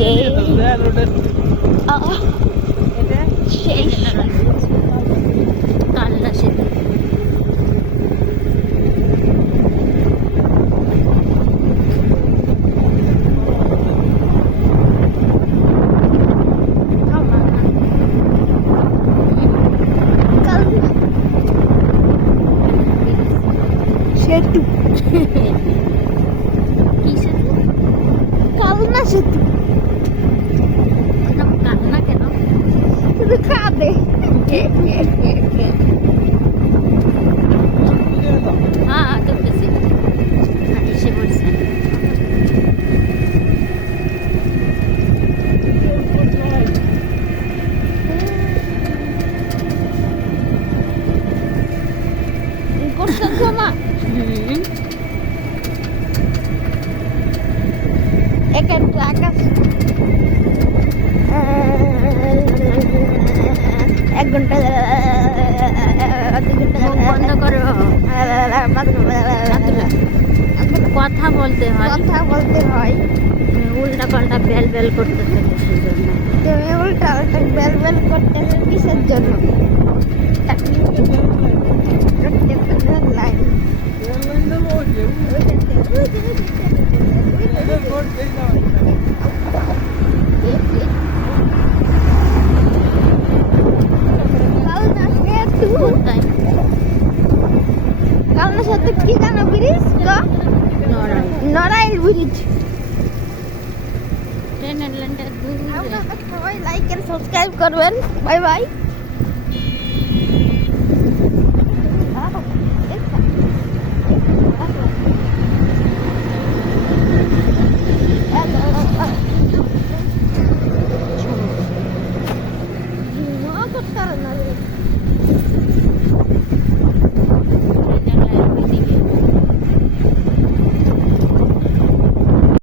যে সেই কালনা সেতু। সেতু কি সেতু? কালনা সেতু। কান্না কেন? শুধু কাঁদে। হ্যাঁ করতেছি, এসে পড়ছে। করতেছ না? এখানে আকাশ 1 ঘন্টা 2 ঘন্টা বন্ধ করো। কথা বলতে হয়, উল্টা পাল্টা বেল বেল করতে থাকে, সেজন্য। তুমি উল্টা পাল্টা বেল বেল করতে কিসের জন্য? কালনা সেতু কি জানো? Bridge Narail bridge. সবাই লাইক এন্ড সাবস্ক্রাইব করবেন। Bye bye.